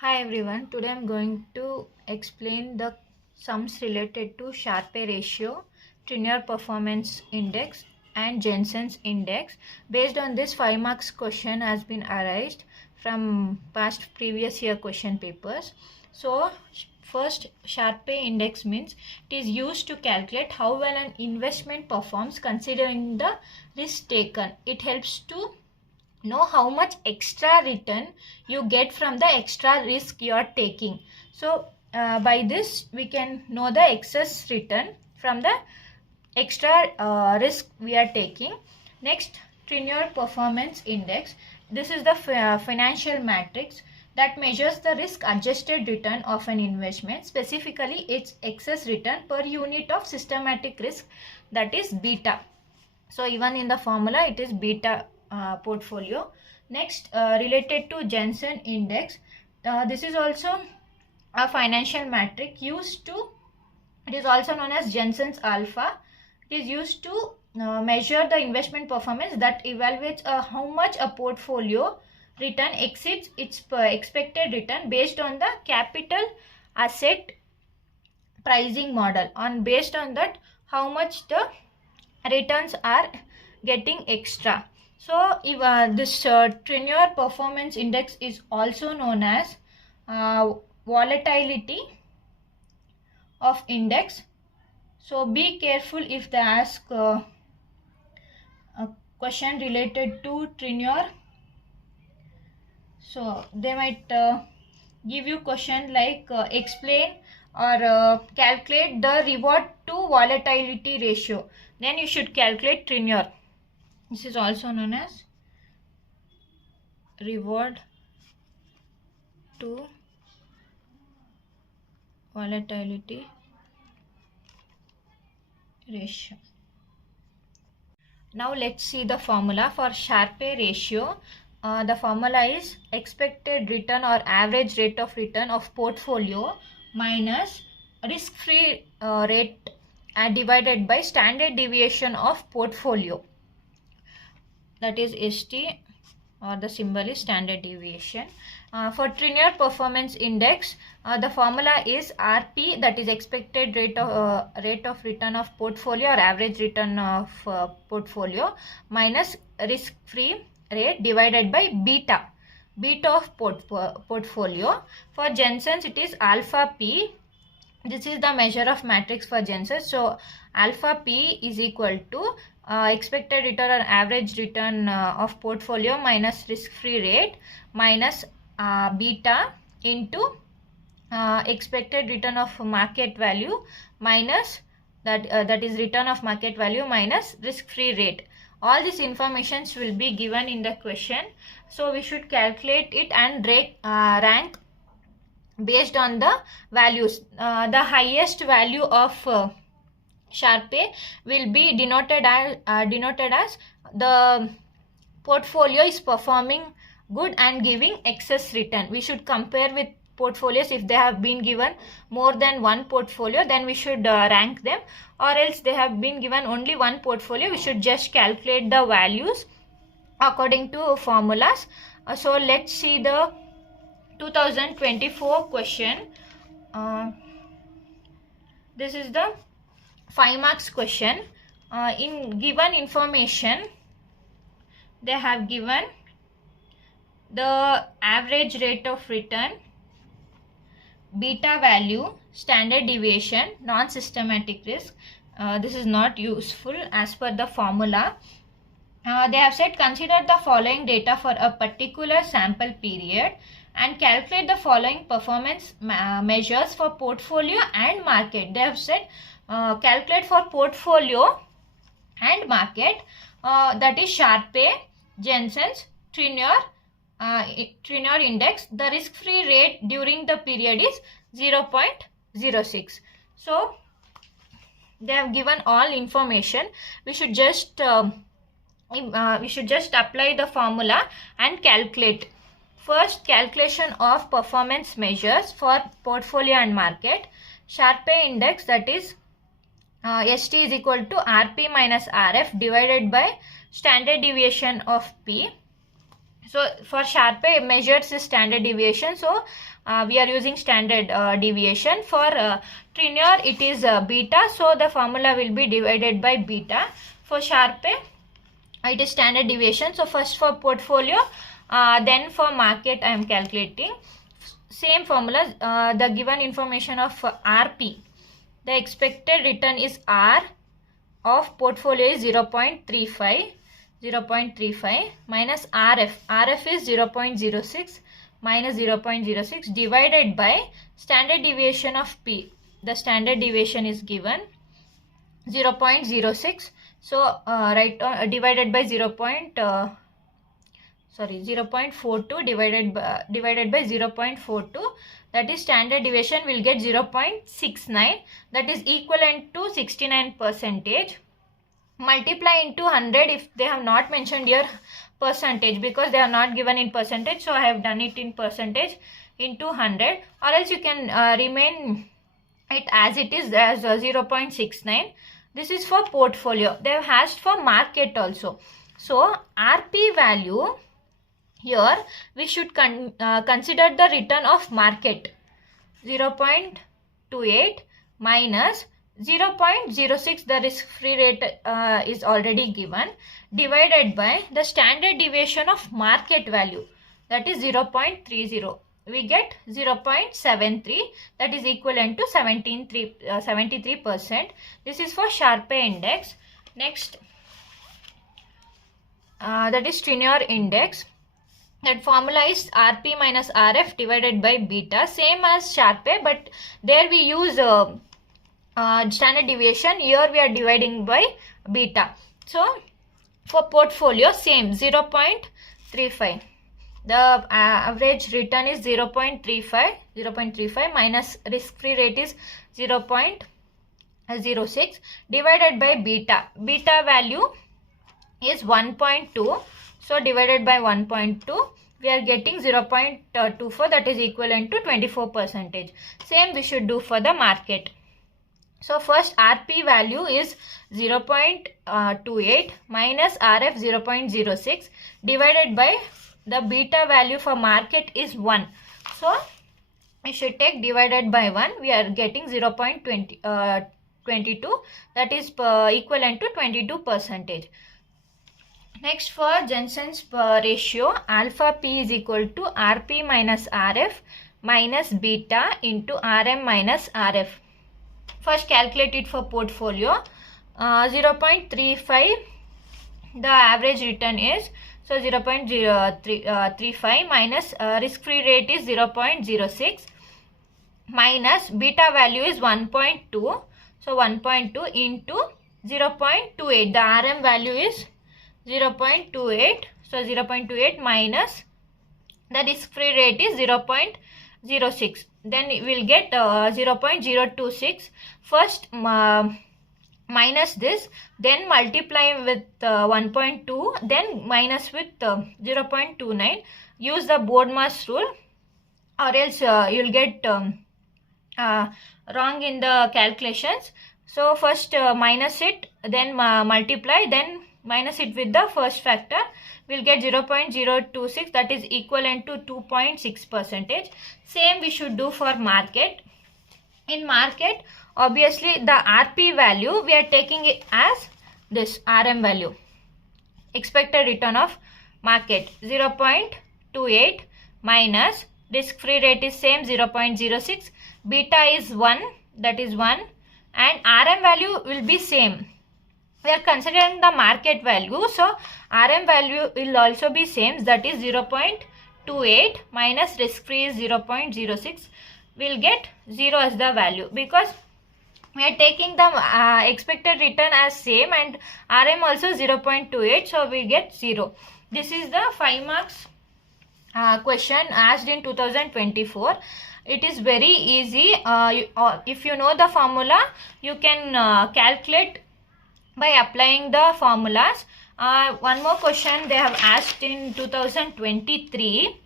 Hi everyone, today I am going to explain the sums related to Sharpe ratio, Treynor performance index and Jensen's index. Based on this 5 marks question has been arised from past previous year question papers. So first, Sharpe index means it is used to calculate how well an investment performs considering the risk taken. It helps to know how much extra return you get from the extra risk you are taking. So by this we can know the excess return from the extra risk we are taking. Next, Treynor performance index. This is the financial matrix that measures the risk adjusted return of an investment, specifically its excess return per unit of systematic risk, that is beta. So even in the formula it is beta portfolio. Next, related to Jensen index, this is also a financial matrix used to, it is also known as Jensen's alpha. It is used to measure the investment performance that evaluates how much a portfolio return exceeds its expected return based on the capital asset pricing model. Based on that, how much the returns are getting extra. So if this Treynor performance index is also known as volatility of index. So be careful if they ask a question related to Treynor. So they might give you question like explain or calculate the reward to volatility ratio. Then you should calculate Treynor. This is also known as reward to volatility ratio. Now let's see the formula for Sharpe ratio. The formula is expected return or average rate of return of portfolio minus risk-free rate divided by standard deviation of portfolio, that is ST, or the symbol is standard deviation. For Treynor performance index, the formula is RP, that is expected rate of return of portfolio or average return of portfolio minus risk-free rate divided by beta of portfolio. For Jensen's it is alpha P. This is the measure of matrix for Jensen. So alpha P is equal to expected return or average return of portfolio minus risk-free rate minus beta into expected return of market value minus that is return of market value minus risk-free rate. All these informations will be given in the question. So we should calculate it and rank based on the values. The highest value of Sharpe will be denoted as the portfolio is performing good and giving excess return. We should compare with portfolios. If they have been given more than one portfolio, then we should rank them, or else they have been given only one portfolio, we should just calculate the values according to formulas. So let's see the 2024 question. This is the 5 marks question. In given information, they have given the average rate of return, beta value, standard deviation, non-systematic risk. This is not useful as per the formula. They have said consider the following data for a particular sample period and calculate the following performance measures for portfolio and market. They have said calculate for portfolio and market, that is Sharpe, Jensen's, Treynor index. The risk-free rate during the period is 0.06. So they have given all information. We should just apply the formula and calculate. First, calculation of performance measures for portfolio and market. Sharpe index, that is ST is equal to RP minus RF divided by standard deviation of P. So for Sharpe measures is standard deviation. So we are using standard deviation. For Treynor it is beta, so the formula will be divided by beta. For Sharpe it is standard deviation. So first for portfolio, then for market I am calculating same formula. The given information of RP, the expected return is R of portfolio is 0.35 minus RF is 0.06 minus 0.06 divided by standard deviation of P. The standard deviation is given 0.06. So divided by 0.42 divided by 0.42, that is standard deviation will get 0.69, that is equivalent to 69%. Multiply into 100 if they have not mentioned here percentage, because they are not given in percentage, so I have done it in percentage, into 100, or else you can remain it as it is as 0.69. This is for portfolio. They have asked for market also. So RP value, here we should consider the return of market 0.28 minus 0.06, the risk-free rate is already given, divided by the standard deviation of market value, that is 0.30. We get 0.73, that is equivalent to 73%. This is for Sharpe index. Next, that is Treynor index. That formula is RP minus RF divided by beta, same as Sharpe, but there we use standard deviation. Here we are dividing by beta. So for portfolio same 0.35. The average return is 0.35 minus risk-free rate is 0.06 divided by beta. Beta value is 1.2. So divided by 1.2, we are getting 0.24, that is equivalent to 24%. Same we should do for the market. So first RP value is 0.28 minus RF 0.06 divided by the beta value for market is 1. So we should take divided by 1. We are getting 0.22, that is equivalent to 22%. Next, for Jensen's ratio, alpha P is equal to RP minus RF minus beta into RM minus RF. First calculate it for portfolio. 0.35, the average return is, so 0.035 minus risk-free rate is 0.06 minus beta value is 1.2. So 1.2 into 0.28, the RM value is 0.28. So 0.28 minus the risk-free rate is 0.06. Then we will get 0.026. First minus this, then multiply with 1.2, then minus with 0.29. Use the board mass rule, or else you will get wrong in the calculations. So first minus it, then multiply, then minus it with the first factor. We'll get 0.026, that is equivalent to 2.6%. Same we should do for market. In market, obviously the RP value we are taking it as this RM value, expected return of market 0.28 minus risk-free rate is same 0.06, beta is 1, that is 1, and RM value will be same. We are considering the market value, so RM value will also be same, that is 0.28 minus risk-free is 0.06. We will get 0 as the value, because we are taking the expected return as same and RM also 0.28, so we get 0. This is the 5 marks question asked in 2024. It is very easy. If you know the formula, you can calculate by applying the formulas. One more question they have asked in 2023.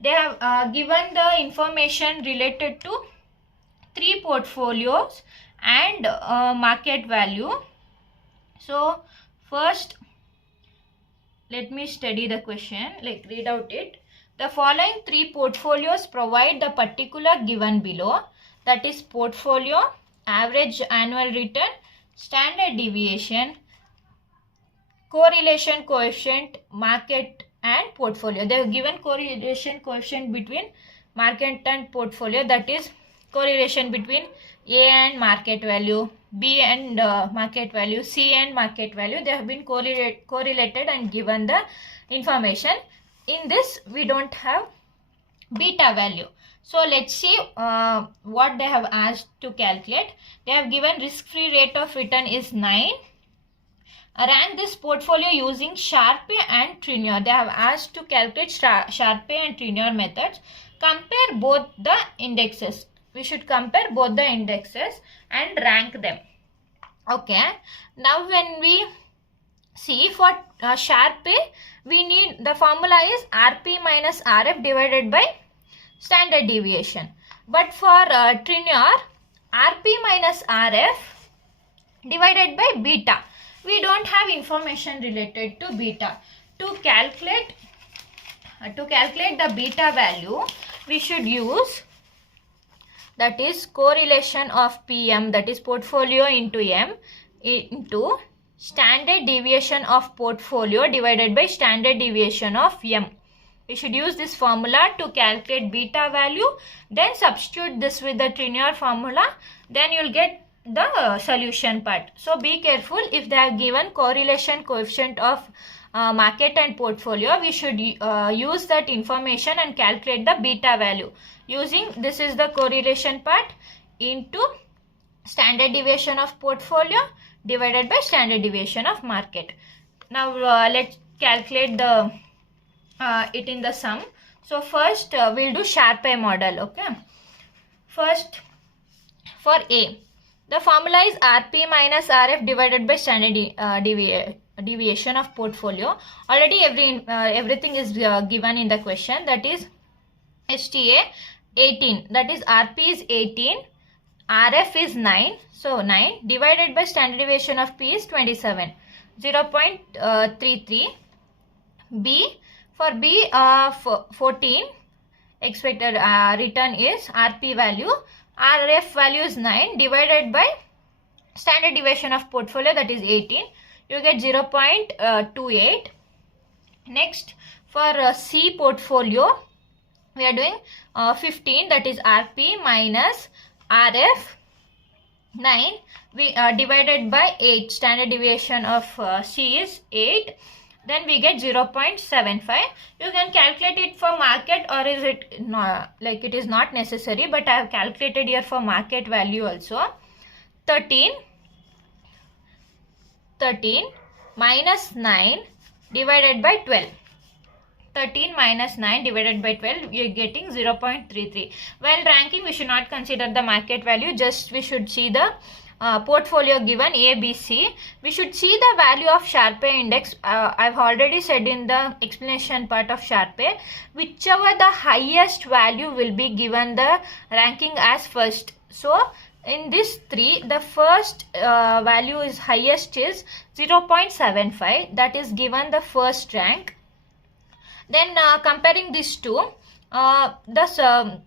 They have given the information related to 3 portfolios and market value. So first let me study the question, like read out it. The following three portfolios provide the particular given below, that is portfolio, average annual return, standard deviation, correlation coefficient, market and portfolio. They have given correlation coefficient between market and portfolio, that is correlation between A and market value, B and market value, C and market value. They have been correlated and given the information. In this we don't have beta value. So let's see what they have asked to calculate. They have given risk-free rate of return is 9. Rank this portfolio using Sharpe and Treynor. They have asked to calculate Sharpe and Treynor methods. Compare both the indexes. We should compare both the indexes and rank them. Okay. Now when we see for Sharpe, we need, the formula is RP minus RF divided by standard deviation. But for Treynor, RP minus RF divided by beta. We don't have information related to beta. To calculate the beta value, we should use, that is correlation of PM, that is portfolio into M, into standard deviation of portfolio divided by standard deviation of M. We should use this formula to calculate beta value, then substitute this with the Treynor formula, then you will get the solution part. So be careful, if they have given correlation coefficient of market and portfolio, we should use that information and calculate the beta value using, this is the correlation part, into standard deviation of portfolio divided by standard deviation of market. Now let's calculate the it in the sum. So first we'll do Sharpe model. Okay, first for A, the formula is RP minus RF divided by standard deviation of portfolio. Already everything is given in the question, that is STA 18, that is RP is 18, RF is 9, so 9 divided by standard deviation of P is 27, 0.33. B, for B 14, expected return is RP value, RF value is 9 divided by standard deviation of portfolio, that is 18, you get 0.28. Next for C portfolio, we are doing 15, that is RP minus RF 9, we divided by 8, standard deviation of C is 8, then we get 0.75. You can calculate it for market, or is it not, like it is not necessary, but I have calculated here for market value also. 13 minus 9 divided by 12. 13 minus 9 divided by 12, you are getting 0.33. While ranking, we should not consider the market value, just we should see the portfolio given A, B, C. We should see the value of Sharpe index. I've already said in the explanation part of Sharpe, whichever the highest value will be given the ranking as first. So in this three, the first value is highest is 0.75, that is given the first rank. Then comparing these two, the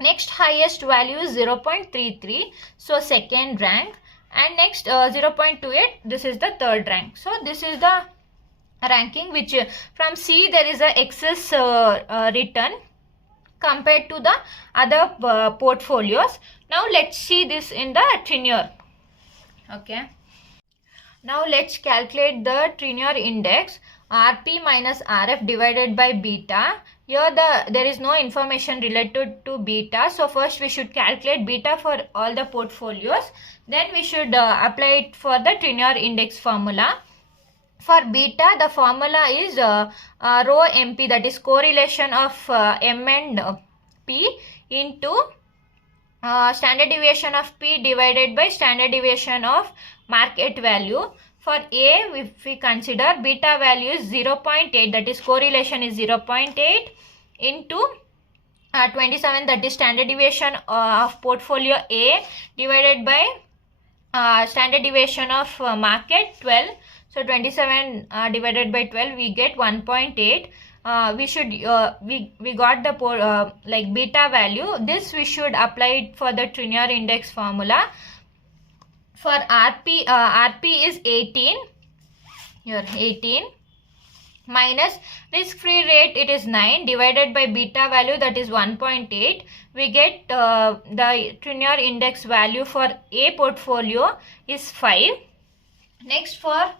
next highest value is 0.33, so second rank, and next 0.28, this is the third rank. So this is the ranking, which from C there is a excess return compared to the other portfolios. Now let's see this in the Treynor. Okay, now let's calculate the Treynor index, RP minus RF divided by beta. Here there is no information related to beta, so first we should calculate beta for all the portfolios, then we should apply it for the Treynor index formula. For beta, the formula is rho MP, that is correlation of M and P into standard deviation of P divided by standard deviation of market value. For A, if we consider beta value is 0.8, that is correlation is 0.8 into 27, that is standard deviation of portfolio A divided by standard deviation of market 12. So 27 divided by 12, we get 1.8. we got the like beta value. This we should apply it for the Treynor index formula. For RP is 18, here 18, minus risk-free rate, it is 9, divided by beta value, that is 1.8. We get the Treynor index value for A portfolio is 5. Next, for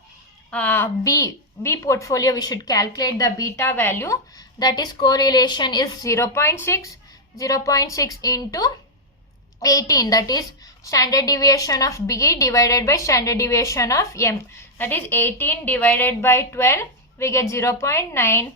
B portfolio, we should calculate the beta value, that is correlation is 0.6. 0.6 into 18, that is standard deviation of B divided by standard deviation of M, that is 18 divided by 12, we get 0.9.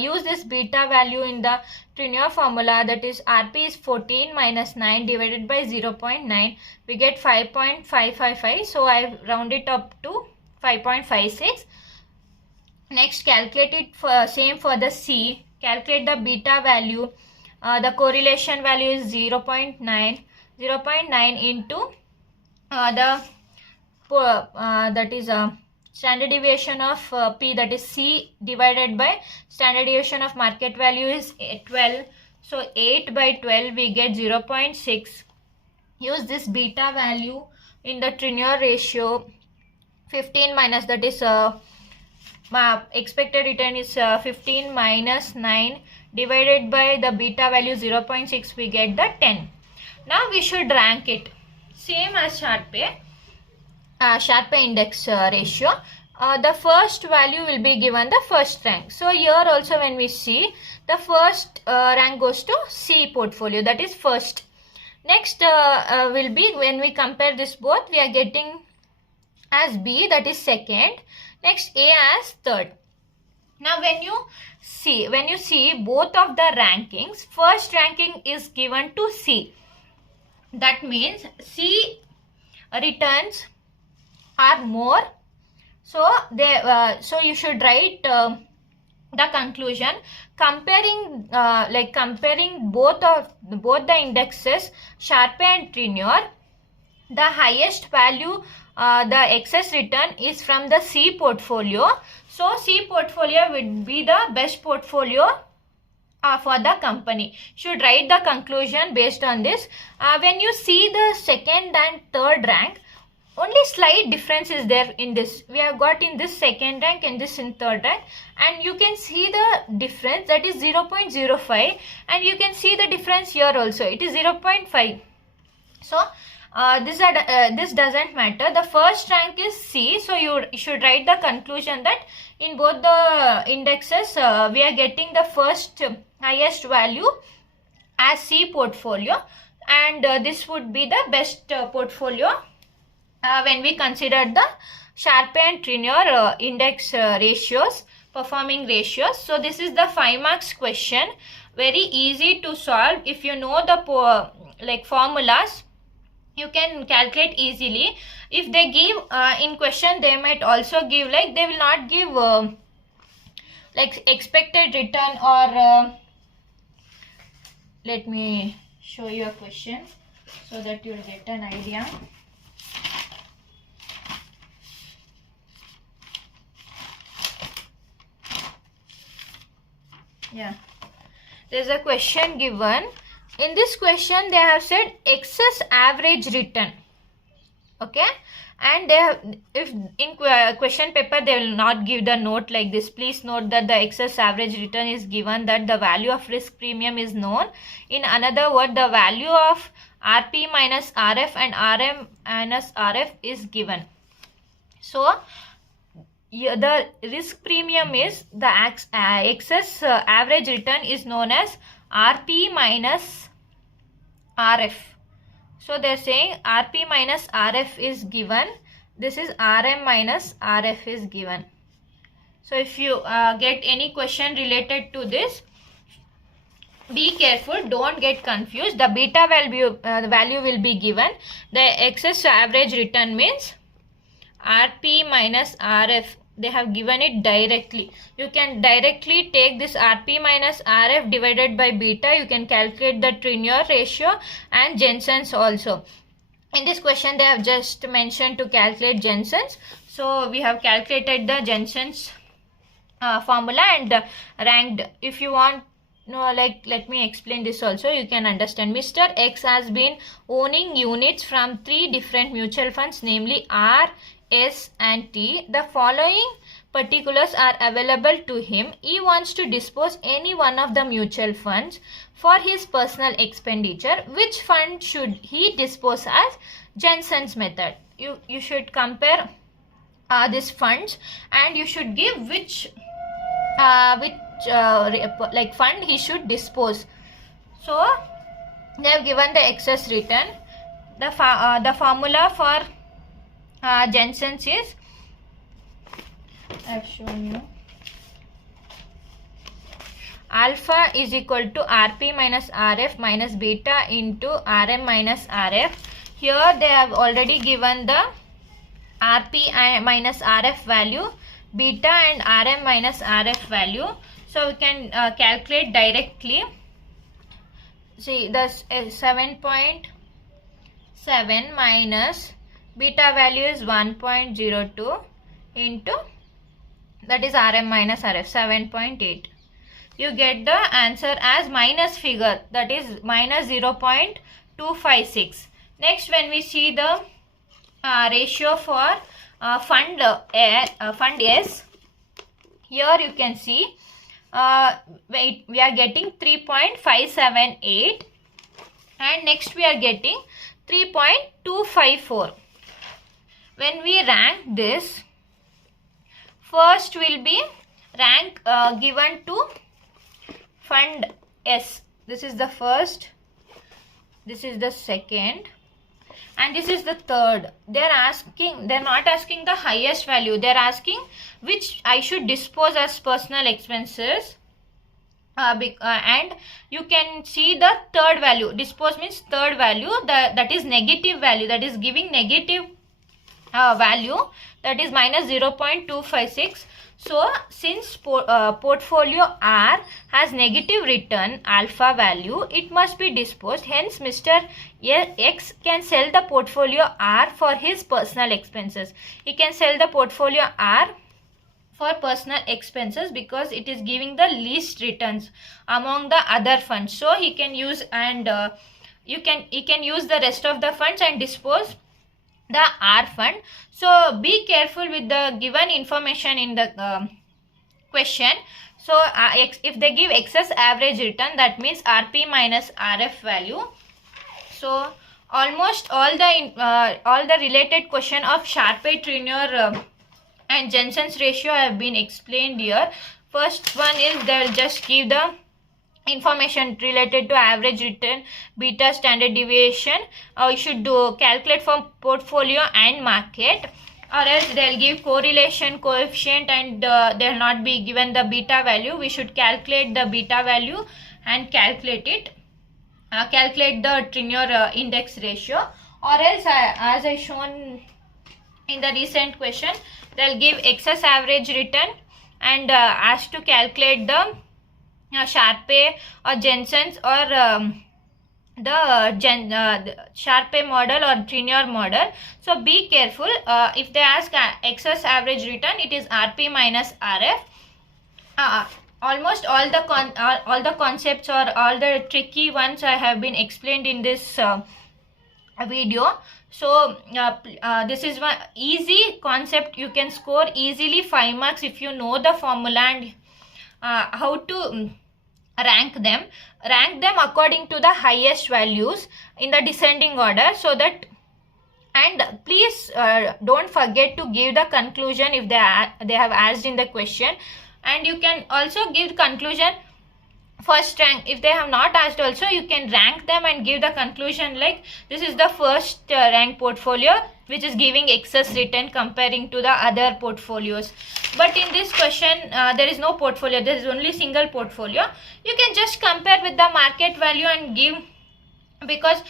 Use this beta value in the Treynor formula, that is RP is 14 minus 9 divided by 0.9, we get 5.555. So I round it up to 5.56. Next, calculate it for same for the C. Calculate the beta value. The correlation value is 0.9. 0.9 into that is standard deviation of P, that is C, divided by standard deviation of market value is 12. So 8 by 12 we get 0.6. Use this beta value in the Treynor ratio. 15 minus, that is expected return is 15 minus 9 divided by the beta value 0.6, we get the 10. Now we should rank it same as Sharpe index ratio. The first value will be given the first rank. So here also when we see, the first rank goes to C portfolio, that is first. Next will be, when we compare this both, we are getting as B, that is second. Next A as third. Now when you see both of the rankings, first ranking is given to C. That means C returns are more. So so you should write the conclusion comparing both the indexes Sharpe and Treynor. The highest value, the excess return is from the C portfolio. So C portfolio would be the best portfolio for the company. Should write the conclusion based on this. When you see the second and third rank, only slight difference is there in this. We have got in this second rank and this in third rank, and you can see the difference, that is 0.05, and you can see the difference here also, it is 0.5. So this doesn't matter. The first rank is C, so you should write the conclusion that in both the indexes we are getting the first highest value as C portfolio, and this would be the best portfolio when we consider the Sharpe and Treynor index ratios, performing ratios. So this is the 5 marks question, very easy to solve. If you know the formulas, you can calculate easily. If they give in question, they might also give, like, they will not give like expected return or let me show you a question so that you will get an idea. Yeah, there's a question given. In this question they have said excess average return, okay, and they have, if in question paper they will not give the note like this. Please note that the excess average return is given, that the value of risk premium is known. In another word, the value of RP minus RF and RM minus RF is given. So the risk premium is the excess average return is known as RP minus RF. So they are saying RP minus RF is given. This is RM minus RF is given. So if you get any question related to this, be careful, don't get confused. The beta value will be given. The excess average return means RP minus RF. They have given it directly. You can directly take this RP minus RF divided by beta. You can calculate the Treynor ratio and Jensen's also. In this question they have just mentioned to calculate Jensen's. So we have calculated the Jensen's formula and ranked. If you want, no, like, let me explain this also, you can understand. Mr. X has been owning units from 3 different mutual funds, namely R, S and T. The following particulars are available to him. He wants to dispose any one of the mutual funds for his personal expenditure. Which fund should he dispose as? Jensen's method. You should compare these funds, and you should give which like fund he should dispose. So they have given the excess return. The formula for Jensen's is, I have shown you, alpha is equal to Rp minus Rf minus beta into Rm minus Rf. Here they have already given the Rp minus Rf value, beta and Rm minus Rf value. So we can calculate directly. See, this 7.7 minus beta value is 1.02 into, that is Rm minus Rf, 7.8. You get the answer as minus figure, that is minus 0.256. Next, when we see the ratio for fund S, here you can see we are getting 3.578, and next we are getting 3.254. When we rank this, first will be rank given to fund S. This is the first, this is the second, and this is the third. They're not asking the highest value, they're asking which I should dispose as personal expenses. And you can see the third value. Dispose means third value, that is negative value, that is giving negative value, that is minus 0.256. So since portfolio R has negative return alpha value, it must be disposed. Hence Mr. X can sell the portfolio R for his personal expenses. He can sell the portfolio R for personal expenses because it is giving the least returns among the other funds. So he can use, and he can use the rest of the funds and dispose the R fund. So be careful with the given information in the question. So if they give excess average return, that means Rp minus Rf value. So almost all the related question of Sharpe, Treynor and Jensen's ratio have been explained here. First one is they will just give the information related to average return, beta, standard deviation. You should calculate for portfolio and market, or else they will give correlation coefficient and they will not be given the beta value. We should calculate the beta value and calculate it. Calculate the Treynor index ratio, or else as I shown in the recent question, they will give excess average return and ask to calculate the Sharpe or Jensen's or the Sharpe model or Treynor model. So be careful. If they ask excess average return, it is Rp minus Rf. Almost all the concepts or all the tricky ones I have been explained in this video. So this is one easy concept. You can score easily 5 marks if you know the formula and how to rank them according to the highest values in the descending order, so that, and please don't forget to give the conclusion if they have asked in the question, and you can also give conclusion first rank. If they have not asked also, you can rank them and give the conclusion like this is the first rank portfolio which is giving excess return comparing to the other portfolios. But in this question there is no portfolio, there is only single portfolio. You can just compare with the market value and give, because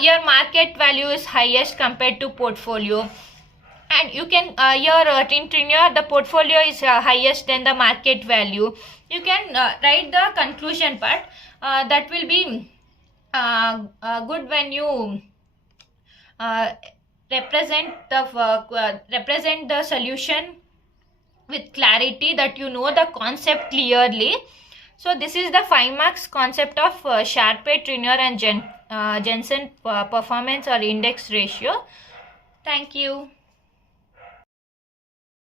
your market value is highest compared to portfolio, and you can in Treynor the portfolio is highest than the market value. You can write the conclusion part. That will be good when you represent the solution with clarity, that you know the concept clearly. So this is the 5 marks concept of Sharpe, Treynor and Jensen performance or index ratio. Thank you.